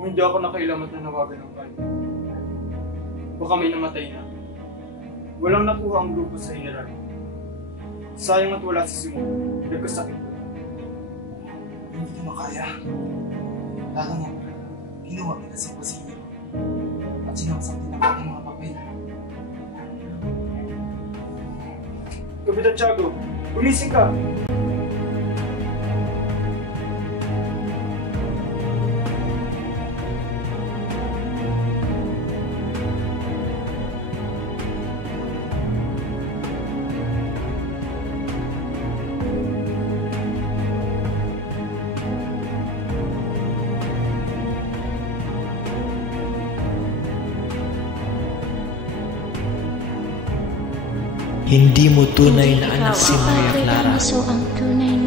Kung hindi ako nakailam at nanawagan ng kanya, baka may namatay na. Walang nakuha ang grupo sa general. Sayang at wala si Simon. Nagkasakit ko. Hindi ko makaya. Lalo na, ginawa kita sa pasilyo. At sinaksak din ang aking mga papel. Kapitan Tiago, gumising ka! Hindi mo tunay na anak si Maria Clara. So ang tunay